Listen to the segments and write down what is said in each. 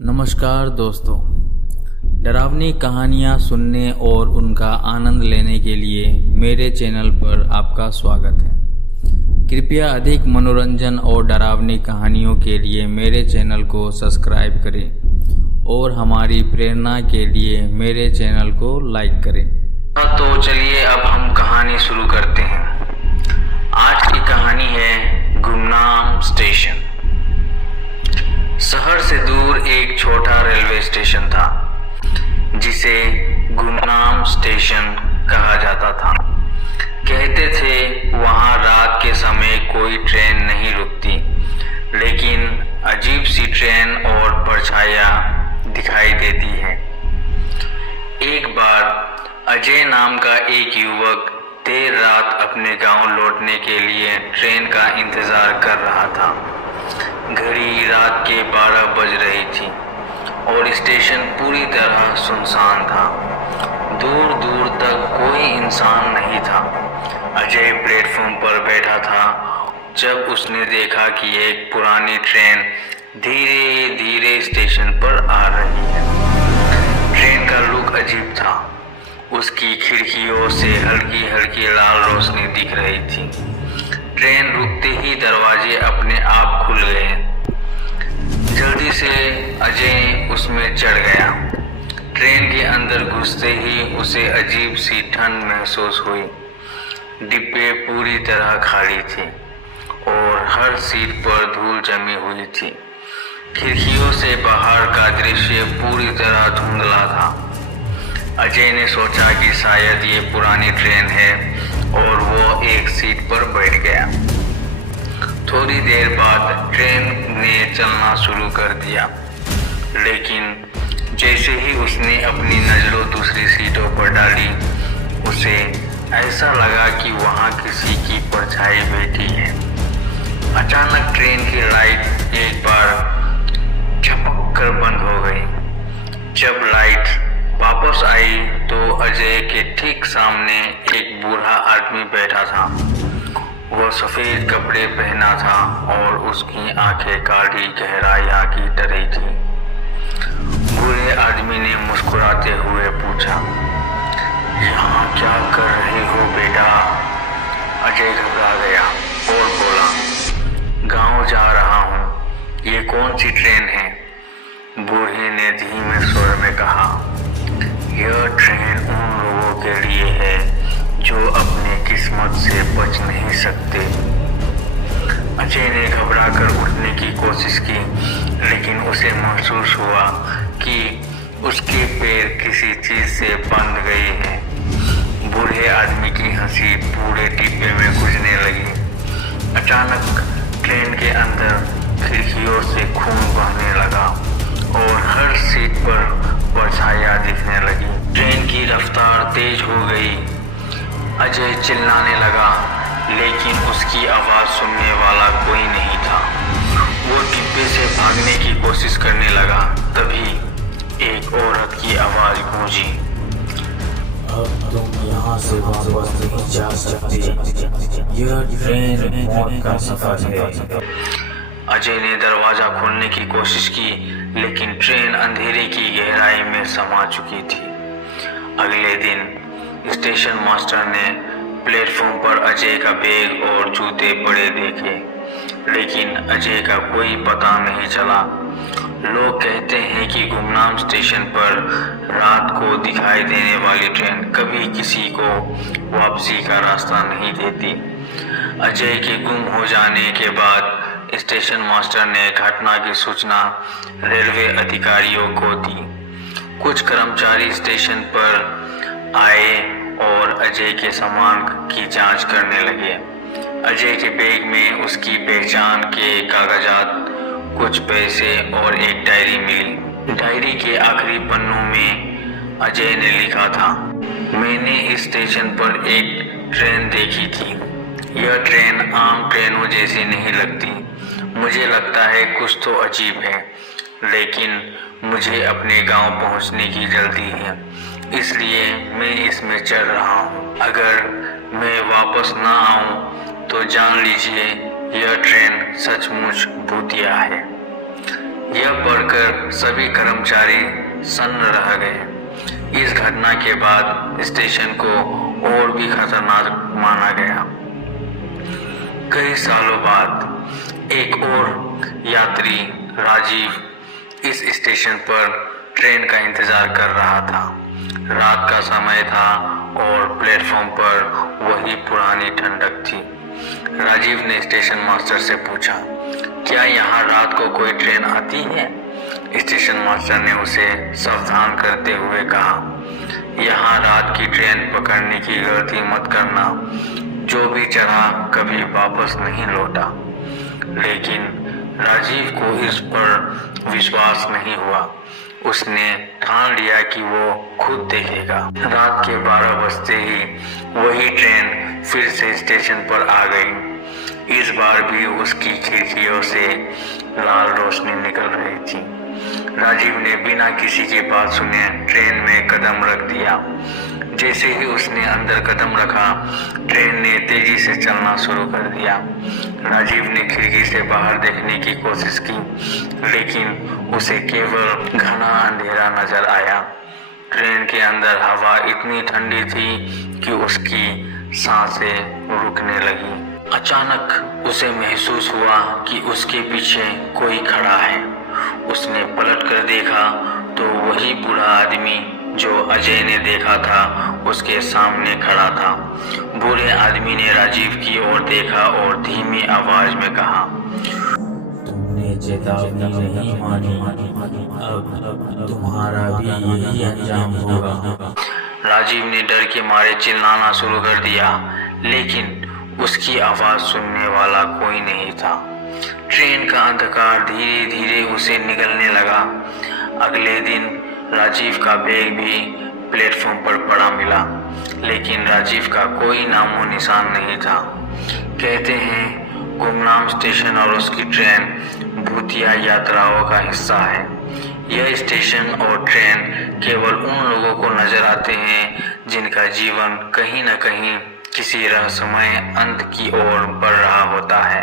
नमस्कार दोस्तों, डरावनी कहानियाँ सुनने और उनका आनंद लेने के लिए मेरे चैनल पर आपका स्वागत है। कृपया अधिक मनोरंजन और डरावनी कहानियों के लिए मेरे चैनल को सब्सक्राइब करें और हमारी प्रेरणा के लिए मेरे चैनल को लाइक करें। तो चलिए अब हम कहानी शुरू करते हैं। आज की कहानी है गुमनाम स्टेशन। शहर से दूर एक छोटा रेलवे स्टेशन था जिसे गुमनाम स्टेशन कहा जाता था। कहते थे वहां रात के समय कोई ट्रेन नहीं रुकती, लेकिन अजीब सी ट्रेन और परछाइयां दिखाई देती है। एक बार अजय नाम का एक युवक देर रात अपने गांव लौटने के लिए ट्रेन का इंतजार कर रहा था। घड़ी रात के 12 बज रही थी और स्टेशन पूरी तरह सुनसान था। दूर दूर तक कोई इंसान नहीं था। अजय प्लेटफॉर्म पर बैठा था जब उसने देखा कि एक पुरानी ट्रेन धीरे धीरे स्टेशन पर आ रही है। ट्रेन का लुक अजीब था। उसकी खिड़कियों से हल्की हल्की लाल रोशनी दिख रही थी। ट्रेन रुकते ही दरवाजे अपने आप खुल गए। जल्दी से अजय उसमें चढ़ गया। ट्रेन के अंदर घुसते ही उसे अजीब सी ठंड महसूस हुई। डिब्बे पूरी तरह खाली थे और हर सीट पर धूल जमी हुई थी। खिड़कियों से बाहर का दृश्य पूरी तरह धुंधला था। अजय ने सोचा कि शायद ये पुरानी ट्रेन है और वो एक सीट पर बैठ गया। थोड़ी देर बाद ट्रेन ने चलना शुरू कर दिया, लेकिन जैसे ही उसने अपनी नजरों दूसरी सीटों पर डाली, उसे ऐसा लगा कि वहां किसी की परछाई बैठी है। अचानक ट्रेन की लाइट एक बार झपक कर बंद हो गई। जब लाइट वापस आई तो अजय के ठीक सामने एक बूढ़ा आदमी बैठा था। वह सफेद कपड़े पहना था और उसकी आंखें काली गहराइयां की तरह थी। बूढ़े आदमी ने मुस्कुराते हुए पूछा, यहाँ क्या कर रहे हो बेटा? अजय घबरा गया और बोला, गांव जा रहा हूँ। ये कौन सी ट्रेन है? बूढ़े ने धीमे स्वर में कहा, यह ट्रेन उन लोगों के लिए है जो अपने किस्मत से बच नहीं सकते। अजय ने घबराकर उठने की कोशिश की, लेकिन उसे महसूस हुआ कि उसके पैर किसी चीज से बंध गए हैं। बूढ़े आदमी की हंसी पूरे डिब्बे में गूंजने लगी। अचानक ट्रेन के अंदर खिड़कियों से खून बहने लगा और हर सीट पर परछाइयां दिखने लगी। ट्रेन की रफ्तार तेज हो गई। अजय चिल्लाने लगा, लेकिन उसकी आवाज सुनने वाला कोई नहीं था। वो डिब्बे से भागने की कोशिश करने लगा। तभी एक औरत की आवाज गूंजी, अब तुम यहाँ से वापस नहीं जा सकते। यह ट्रेन मौत का सफर है। अजय ने दरवाजा खोलने की कोशिश की, लेकिन ट्रेन अंधेरे की गहराई में समा चुकी थी। अगले दिन स्टेशन मास्टर ने प्लेटफॉर्म पर अजय का बैग और जूते पड़े देखे, लेकिन अजय का कोई पता नहीं चला। लोग कहते हैं कि गुमनाम स्टेशन पर रात को दिखाई देने वाली ट्रेन कभी किसी को वापसी का रास्ता नहीं देती। अजय के गुम हो जाने के बाद स्टेशन मास्टर ने घटना की सूचना रेलवे अधिकारियों को दी। कुछ कर्मचारी स्टेशन पर आए और अजय के सामान की जांच करने लगे। अजय के बैग में उसकी पहचान के कागजात, कुछ पैसे और एक डायरी मिली। डायरी के आखिरी पन्नों में अजय ने लिखा था, मैंने इस स्टेशन पर एक ट्रेन देखी थी। यह ट्रेन आम ट्रेनों जैसी नहीं लगती। मुझे लगता है कुछ तो अजीब है, लेकिन मुझे अपने गांव पहुंचने की जल्दी है, इसलिए मैं इसमें चढ़ रहा हूँ। अगर मैं वापस ना आऊँ तो जान लीजिए यह ट्रेन सचमुच भूतिया है। यह पढ़कर सभी कर्मचारी सन्न रह गए। इस घटना के बाद स्टेशन को और भी खतरनाक माना गया। कई सालों बाद एक और यात्री राजीव इस स्टेशन पर ट्रेन का इंतजार कर रहा था। रात का समय था और प्लेटफॉर्म पर वही पुरानी ठंडक थी। राजीव ने स्टेशन मास्टर से पूछा, क्या यहाँ रात को कोई ट्रेन आती है? स्टेशन मास्टर ने उसे सावधान करते हुए कहा, यहाँ रात की ट्रेन पकड़ने की गलती मत करना। जो भी चढ़ा कभी वापस नहीं लौटा। लेकिन राजीव को इस पर विश्वास नहीं हुआ। उसने ठान लिया कि वो खुद देखेगा। रात के 12 बजते ही वही ट्रेन फिर से स्टेशन पर आ गई। इस बार भी उसकी खिड़कियों से लाल रोशनी निकल रही थी। राजीव ने बिना किसी की बात सुने ट्रेन में कदम रख दिया। जैसे ही उसने अंदर कदम रखा, ट्रेन ने तेजी से चलना शुरू कर दिया। राजीव ने खिड़की से बाहर देखने की कोशिश की, लेकिन उसे केवल घना अंधेरा नजर आया। ट्रेन के अंदर हवा इतनी ठंडी थी कि उसकी सांसें रुकने लगी। अचानक उसे महसूस हुआ कि उसके पीछे कोई खड़ा है। उसने पलट कर देखा तो वही बूढ़ा आदमी जो अजय ने देखा था उसके सामने खड़ा था। बूढ़े आदमी ने राजीव की ओर देखा और धीमी आवाज में कहा, तुमने चेतावनी नहीं मानी, अब तुम्हारा भी यही अंजाम होगा। राजीव ने डर के मारे चिल्लाना शुरू कर दिया, लेकिन उसकी आवाज सुनने वाला कोई नहीं था। ट्रेन का अंधकार धीरे धीरे उसे निगलने लगा। अगले दिन राजीव का बैग भी प्लेटफॉर्म पर पड़ा मिला, लेकिन राजीव का कोई नामो निशान नहीं था। कहते हैं गुमनाम स्टेशन और उसकी ट्रेन भूतिया यात्राओं का हिस्सा है। यह स्टेशन और ट्रेन केवल उन लोगों को नजर आते हैं जिनका जीवन कहीं न कहीं किसी रहस्यमय अंत की ओर बढ़ रहा होता है।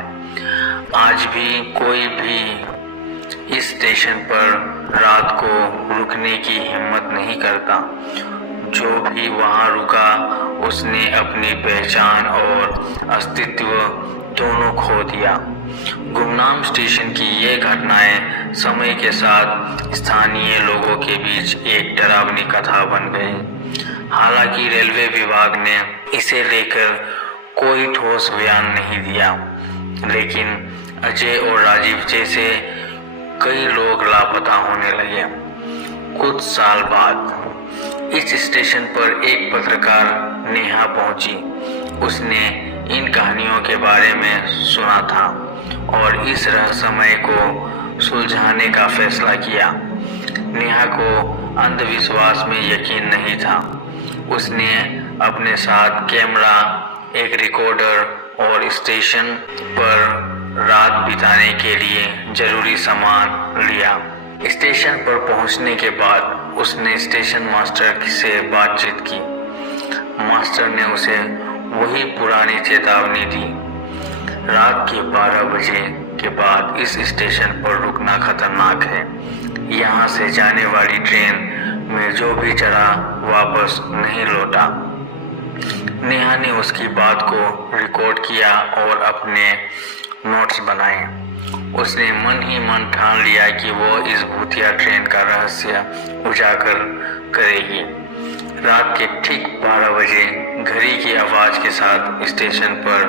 आज भी कोई भी इस स्टेशन पर रात को रुकने की हिम्मत नहीं करता। जो भी वहां रुका उसने अपनी पहचान और अस्तित्व दोनों खो दिया। गुमनाम स्टेशन की ये घटनाएं समय के साथ स्थानीय लोगों के बीच एक डरावनी कथा बन गई। हालांकि रेलवे विभाग ने इसे लेकर कोई ठोस बयान नहीं दिया, लेकिन अजय और राजीव जैसे कई लोग लापता होने लगे। कुछ साल बाद इस स्टेशन पर एक पत्रकार नेहा पहुंची। उसने इन कहानियों के बारे में सुना था और इस रहस्यमय को सुलझाने का फैसला किया। नेहा को अंधविश्वास में यकीन नहीं था। उसने अपने साथ कैमरा, एक रिकॉर्डर और स्टेशन पर रात बिताने के लिए जरूरी सामान लिया। स्टेशन पर पहुंचने के बाद उसने स्टेशन मास्टर से बातचीत की। मास्टर ने उसे वही पुरानी चेतावनी दी, रात के 12 बजे के बाद इस स्टेशन पर रुकना खतरनाक है। यहाँ से जाने वाली ट्रेन में जो भी चढ़ा वापस नहीं लौटा। नेहा ने उसकी बात को रिकॉर्ड किया और अपने नोट्स बनाए। उसने मन ही मन ठान लिया कि वो इस भूतिया ट्रेन का रहस्य उजागर करेगी। रात के ठीक 12 बजे घड़ी की आवाज के साथ स्टेशन पर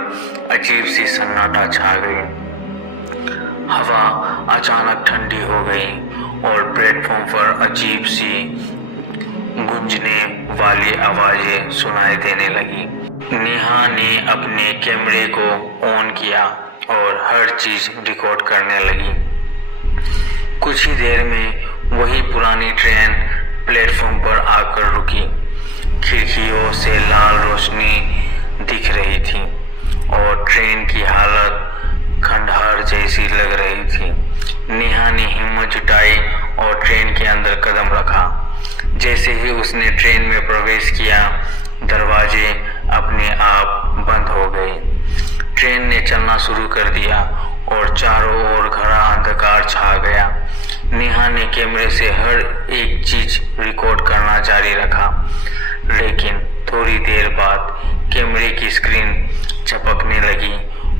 अजीब सी सन्नाटा छा गई। हवा अचानक ठंडी हो गई और प्लेटफॉर्म पर अजीब सी गूंजने वाली आवाजें सुनाई देने लगी। नेहा ने अपने कैमरे को ऑन किया और हर चीज रिकॉर्ड करने लगी। कुछ ही देर में वही पुरानी ट्रेन प्लेटफॉर्म पर आकर रुकी। खिड़कियों से लाल रोशनी दिख रही थी और ट्रेन की हालत खंडहर जैसी लग रही थी। नेहा ने हिम्मत जुटाई और ट्रेन के अंदर कदम रखा। जैसे ही उसने ट्रेन में प्रवेश किया, दरवाजे अपने आप बंद हो गए। ट्रेन ने चलना शुरू कर दिया और चारों ओर घना अंधकार छा गया। नेहा ने कैमरे से हर एक चीज रिकॉर्ड करना जारी रखा, लेकिन थोड़ी देर बाद कैमरे की स्क्रीन चपकने लगी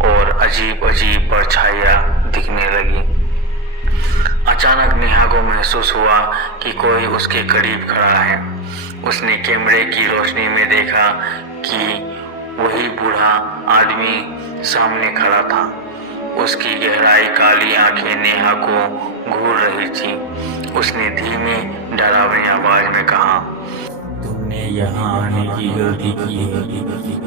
और अजीब अजीब परछाइयां दिखने लगी। अचानक नेहा को महसूस हुआ कि कोई उसके करीब खड़ा है। उसने कैमरे की रोशनी में देखा कि वही बूढ़ा आदमी सामने खड़ा था। उसकी गहराई काली आंखें नेहा को घूर रही थी। उसने धीमी डरावनी आवाज में कहा, तुमने यहाँ आने की गलती की है।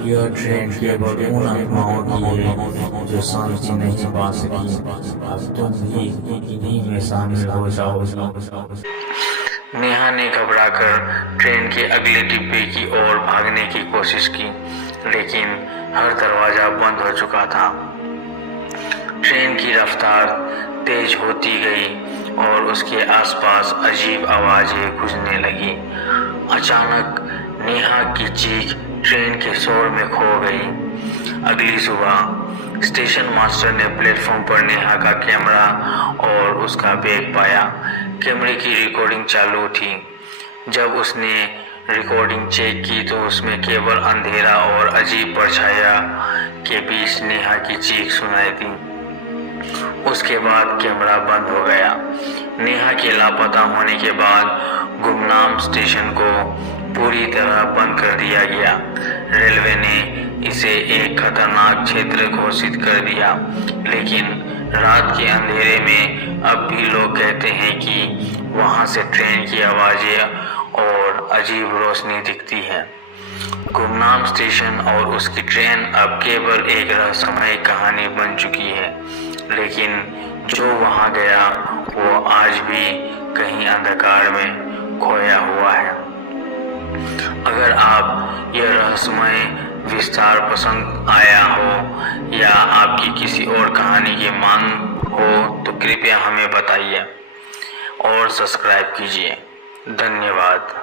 यह ट्रेन केवल उन आत्माओं की है जो शांति नहीं पा सकी। अब तुम भी इन्हीं में शामिल हो जाओ। नेहा ने घबराकर ट्रेन के अगले डिब्बे की ओर भागने की कोशिश की, लेकिन हर दरवाजा बंद हो चुका था। ट्रेन की रफ्तार तेज होती गई और उसके आसपास अजीब आवाजें गूंजने लगी। अचानक नेहा की चीख ट्रेन के शोर में खो गई। अगली सुबह स्टेशन मास्टर ने प्लेटफॉर्म पर नेहा का कैमरा और उसका बैग पाया। कैमरे की रिकॉर्डिंग चालू थी। जब उसने रिकॉर्डिंग चेक की तो उसमें केवल अंधेरा और अजीब परछाया के बीच नेहा की चीख सुनाई दी। उसके बाद कैमरा बंद हो गया। नेहा के लापता होने के बाद गुमनाम स्टेशन को पूरी तरह बंद कर दिया गया। रेलवे ने इसे एक खतरनाक क्षेत्र घोषित कर दिया, लेकिन रात के अंधेरे में अब भी लोग कहते हैं कि वहां से ट्रेन की आवाजें और अजीब रोशनी दिखती है। गुमनाम स्टेशन और उसकी ट्रेन अब केवल एक रहस्यमय कहानी बन चुकी है, लेकिन जो वहां गया वो आज भी कहीं अंधकार में खोया हुआ है। अगर आप यह रहस्यमय विस्तार पसंद आया हो या आपकी किसी और कहानी की मांग हो तो कृपया हमें बताइए और सब्सक्राइब कीजिए। धन्यवाद।